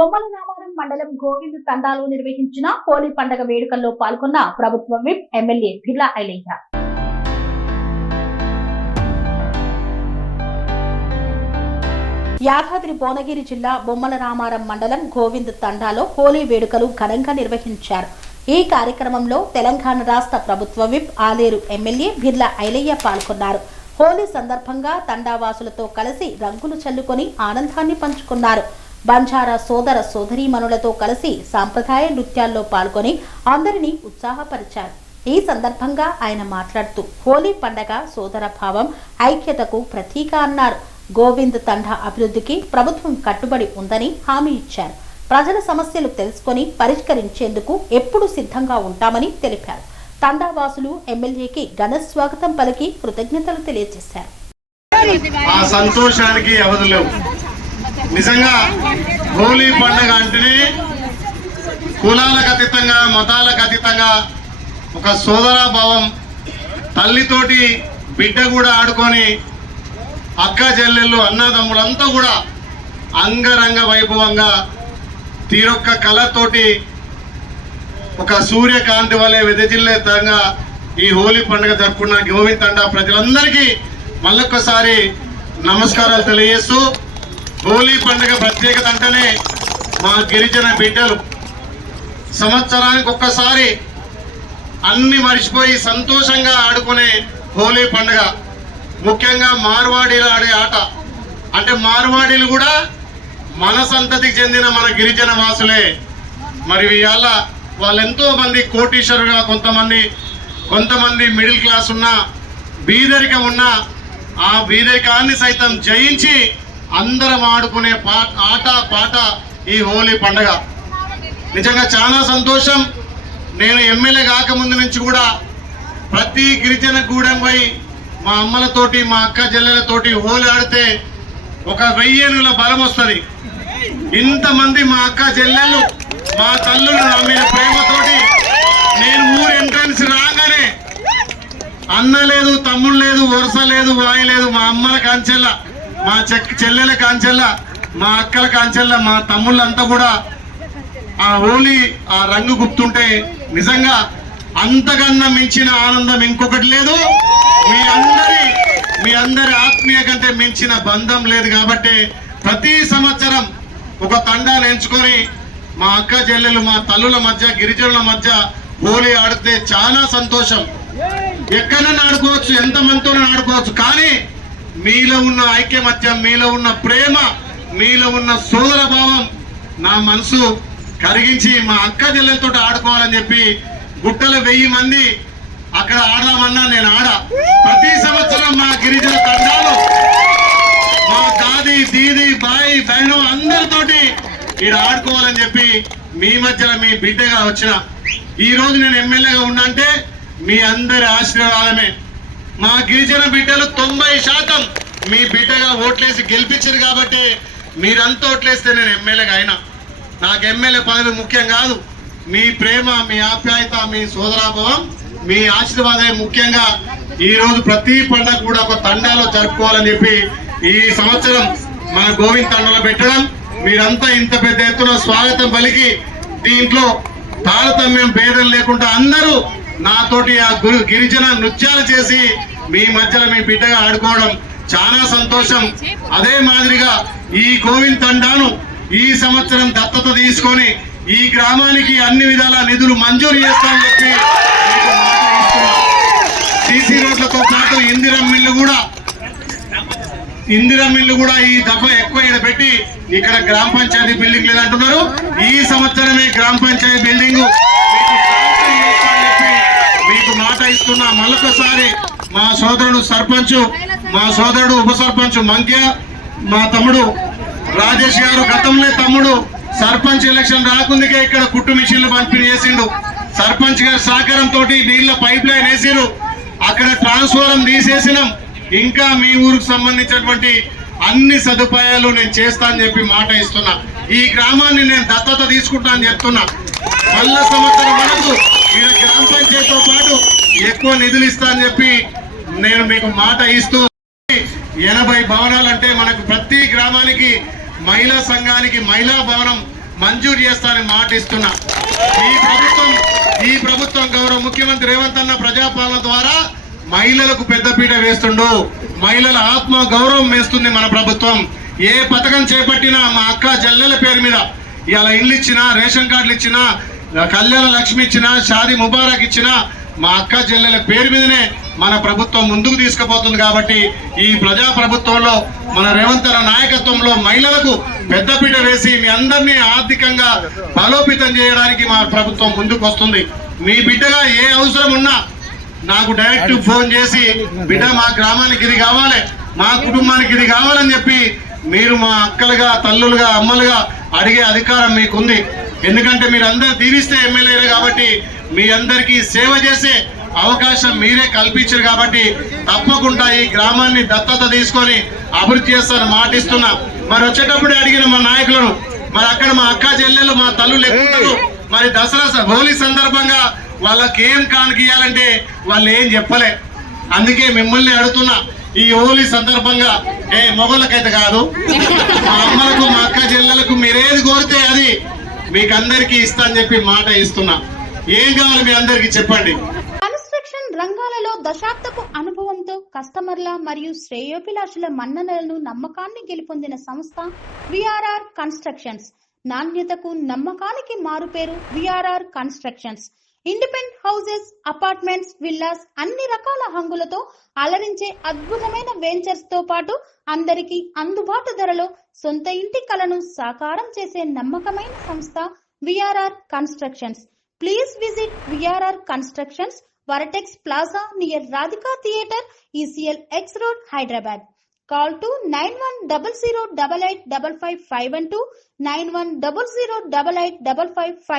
బొమ్మల రామారం మండలం గోవింద్ తండాలో నిర్వహించిన హోలీ పండుగ వేడుకల్లో పాల్గొన్న ప్రభుత్వ విప్ ఎమ్మెల్యే బిర్లా ఐలయ్య. యాదాద్రి భువనగిరి జిల్లా బొమ్మల రామారం మండలం గోవింద్ తండాలో హోలీ వేడుకలు ఘనంగా నిర్వహించారు. ఈ కార్యక్రమంలో తెలంగాణ రాష్ట్ర ప్రభుత్వ విప్ ఆలేరు ఎమ్మెల్యే బిర్లా ఐలయ్య పాల్గొన్నారు. హోలీ సందర్భంగా తండావాసులతో కలిసి రంగులు చల్లుకొని ఆనందాన్ని పంచుకున్నారు. బంజారా సోదర సోదరీమణులతో కలిసి సాంప్రదాయ నృత్యాల్లో పాల్గొని అందరినీ ఉత్సాహపరిచారు. ఈ సందర్భంగా ఆయన మాట్లాడుతూ హోలీ పండగ సోదర భావం, ఐక్యతకు ప్రతీక అన్నారు. గోవింద్ తండా అభివృద్ధికి ప్రభుత్వం కట్టుబడి ఉందని హామీ ఇచ్చారు. ప్రజల సమస్యలు తెలుసుకొని పరిష్కరించేందుకు ఎప్పుడు సిద్ధంగా ఉంటామని తెలిపారు. తండావాసులు ఎమ్మెల్యేకి ఘన స్వాగతం పలికి కృతజ్ఞతలు తెలియజేశారు. నిజంగా హోలీ పండుగ అంటేనే కులాలకు అతీతంగా, మతాలకు అతీతంగా ఒక సోదరాభావం, తల్లితోటి బిడ్డ కూడా ఆడుకొని అక్క చెల్లెళ్ళు అన్నదమ్ములంతా కూడా అంగరంగ వైభవంగా తీరొక్క కళతోటి ఒక సూర్యకాంతి వలె వెదజిల్లేతంగా ఈ హోలీ పండుగ జరుపుకున్న గోవింద్ తండా ప్రజలందరికీ మళ్ళొక్కసారి నమస్కారాలు తెలియజేస్తూ, హోలీ పండుగ ప్రత్యేకత అంటేనే మా గిరిజన బిడ్డలు సంవత్సరానికి ఒక్కసారి అన్ని మర్చిపోయి సంతోషంగా ఆడుకునే హోలీ పండుగ. ముఖ్యంగా మార్వాడీలు ఆడే ఆట అంటే మార్వాడీలు కూడా మన సంతతికి చెందిన మన గిరిజన వాసులే. మరి ఇవాళ వాళ్ళెంతో మంది కోటీశ్వరుగా, కొంతమంది మిడిల్ క్లాస్ ఉన్నా, బీదరికం ఉన్నా ఆ బీదరికాన్ని సైతం జయించి అందరం ఆడుకునే ఆట పాట ఈ హోలీ పండుగ. నిజంగా చాలా సంతోషం. నేను ఎమ్మెల్యే కాకముందు నుంచి కూడా ప్రతి గిరిజన గూడెం పోయి మా అమ్మలతోటి, మా అక్క చెల్లెలతోటి హోలీ ఆడితే ఒక 1000 ఏనుగుల బలం వస్తుంది. ఇంతమంది మా అక్క చెల్లెళ్ళు, మా తల్లులు నా మీద ప్రేమతోటి నేను ఊరు ఎంట్రన్స్ రాగానే అన్న లేదు, తమ్ముడు లేదు, వరుస లేదు, వాయి లేదు, మా అమ్మల కంచెల్ల, మా చెల్లెల కాంచెల్ల, మా అక్కల కాంచెల్ల, మా తమ్ముళ్ళంతా కూడా ఆ హోలీ ఆ రంగు గుర్తుంటే నిజంగా అంతకన్నా మించిన ఆనందం ఇంకొకటి లేదు. మీ అందరి ఆత్మీయ కంటే మించిన బంధం లేదు. కాబట్టి ప్రతి సంవత్సరం ఒక తండాన్ని ఎంచుకొని మా అక్క చెల్లెలు, మా తల్లుల మధ్య, గిరిజనుల మధ్య హోలీ ఆడితే చాలా సంతోషం. ఎక్కడైనా ఆడుకోవచ్చు, ఎంతమందితోనే ఆడుకోవచ్చు, కానీ మీలో ఉన్న ఐక్యమత్యం, మీలో ఉన్న ప్రేమ, మీలో ఉన్న సోదర భావం నా మనసు కరిగించి మా అక్క చెల్లెలతో ఆడుకోవాలని చెప్పి గుట్టల 1000 మంది అక్కడ ఆడదామన్నా నేను ప్రతి సంవత్సరం మా గిరిజన తండాలు, మా దాది, దీది, బాయి, బహను అందరితోటి ఇక్కడ ఆడుకోవాలని చెప్పి మీ మధ్యలో మీ బిడ్డగా వచ్చిన ఈ రోజు నేను ఎమ్మెల్యేగా ఉన్నంటే మీ అందరి ఆశీర్వాదమే. మా గిరిజన బిడ్డలు 90% మీ బిడ్డగా ఓట్లేసి గెలిపించారు. కాబట్టి మీరంతా ఓట్లేస్తే నేను ఎమ్మెల్యేగా అయినా. నాకు ఎమ్మెల్యే పదవి ముఖ్యం కాదు. మీ ప్రేమ, మీ ఆప్యాయత, మీ సోదరాభావం, మీ ఆశీర్వాదం ముఖ్యంగా ఈ రోజు ప్రతి పండుగ కూడా ఒక తండాలో జరుపుకోవాలని చెప్పి ఈ సంవత్సరం మన గోవింద్ తండాలో పెట్టడం, మీరంతా ఇంత పెద్ద ఎత్తున స్వాగతం పలికి దీంట్లో తారతమ్యం భేదం లేకుండా అందరూ నాతోటి ఆ గిరిజన నృత్యాలు చేసి మీ మధ్యలో మీ బిడ్డగా ఆడుకోవడం చాలా సంతోషం. అదే మాదిరిగా ఈ గోవింద్ తండాను ఈ సంవత్సరం దత్తత తీసుకొని ఈ గ్రామానికి అన్ని విధాల నిధులు మంజూరు చేస్తామని చెప్పి సీసీ రోడ్లతో పాటు ఇందిరా మిల్లు కూడా ఈ దఫా ఎక్కువ ఇక్కడ పెట్టి ఇక్కడ గ్రామ పంచాయతీ బిల్డింగ్ లేదంటున్నారు. ఈ సంవత్సరమే గ్రామ పంచాయతీ బిల్డింగ్ మీకు మాట ఇస్తున్నా. మళ్ళొకసారి మా సోదరుడు సర్పంచ్, మా సోదరుడు ఉప సర్పంచ్ మంక్య, మా తమ్ముడు రాజేష్ గారు గతంలో తమ్ముడు సర్పంచ్ ఎలక్షన్ రాకుందికే ఇక్కడ కుట్టు మిషన్లు పంపిణీ చేసిండు. సర్పంచ్ గారి సహకారంతో నీళ్ళ పైప్ లైన్ వేసిరు, అక్కడ ట్రాన్స్ఫారం తీసేసినాం. ఇంకా మీ ఊరికి సంబంధించినటువంటి అన్ని సదుపాయాలు నేను చేస్తా అని చెప్పి మాట ఇస్తున్నా. ఈ గ్రామాన్ని నేను దత్తత తీసుకుంటా అని చెప్తున్నా. మళ్ళా సంవత్సరం వరకు మీరు గ్రామ పంచాయతీతో పాటు ఎక్కువ నిధులు ఇస్తా అని చెప్పి నేను మీకు మాట ఇస్తూ 80 భవనాలు అంటే మనకు ప్రతి గ్రామానికి మహిళా సంఘానికి మహిళా భవనం మంజూరు చేస్తానని మాట ఇస్తున్నా. ఈ ప్రభుత్వం గౌరవ ముఖ్యమంత్రి రేవంత్ అన్న ప్రజాపాలన ద్వారా మహిళలకు పెద్దపీట వేస్తుండు. మహిళల ఆత్మ గౌరవం వేస్తుంది మన ప్రభుత్వం. ఏ పథకం చేపట్టినా మా అక్క చెల్లెల పేరు మీద ఇలా ఇల్లు ఇచ్చినా, రేషన్ కార్డులు ఇచ్చినా, కళ్యాణ లక్ష్మి ఇచ్చినా, షాదీ ముబారక్ ఇచ్చినా మా అక్క చెల్లెల పేరు మీదనే మన ప్రభుత్వం ముందుకు తీసుకుపోతుంది. కాబట్టి ఈ ప్రజా ప్రభుత్వంలో మన రేవంత్ అన్న నాయకత్వంలో మహిళలకు పెద్దపీట వేసి మీ అందరినీ ఆర్థికంగా బలోపేతం చేయడానికి మా ప్రభుత్వం ముందుకు వస్తుంది. మీ బిడ్డగా ఏ అవసరం ఉన్నా నాకు డైరెక్ట్ ఫోన్ చేసి బిడ్డ మా గ్రామానికి ఇది కావాలి, మా కుటుంబానికి ఇది కావాలని చెప్పి మీరు మా అక్కలుగా, తల్లులుగా, అమ్మలుగా అడిగే అధికారం మీకుంది. ఎందుకంటే మీరు అందరు దీవిస్తే ఎమ్మెల్యేలు కాబట్టి మీ అందరికీ సేవ చేసే అవకాశం మీరే కల్పించారు. కాబట్టి తప్పకుండా ఈ గ్రామాన్ని దత్తత తీసుకొని అభివృద్ధి చేస్తారని మాటిస్తున్నా. మరి వచ్చేటప్పుడు అడిగిన మా నాయకులను, మరి అక్కడ మా అక్క చెల్లెలు, మా తల్లులు ఎక్కుతారు. మరి దసరా హోలీ సందర్భంగా వాళ్ళకి ఏం కానుకియాలంటే వాళ్ళు ఏం చెప్పలే. అందుకే మిమ్మల్ని అడుగుతున్నా, ఈ హోలీ సందర్భంగా మొగళ్ళకైతే కాదు, మా అమ్మలకు, మా అక్క చెల్లెలకు మీరేది కోరితే అది మీకు అందరికీ ఇస్తా అని చెప్పి మాట ఇస్తున్నా. ఏం కావాలి మీ అందరికీ చెప్పండి. కన్స్ట్రక్షన్ రంగాలలో దశాబ్దపు అనుభవంతో కస్టమర్ల మరియు శ్రేయోభిలాషుల మన్ననలను, నమ్మకాన్ని గెలుపొందిన సంస్థ విఆర్ఆర్ కన్స్ట్రక్షన్స్. నాణ్యతకు, నమ్మకానికి మారుపేరు VRR constructions. Independent houses, apartments, villas అన్ని రకాల హంగులతో అలరించే అద్భుతమైన వెంచర్స్ తో పాటు అందరికీ అందుబాటు ధరలో సొంత ఇంటి కలను సాకారం చేసే నమ్మకమైన సంస్థ VRR constructions. Please visit VRR constructions, వరటెక్స్ plaza near Radhika theatre, ECL X Road, Hyderabad. Call to 910088555512, 9100885555.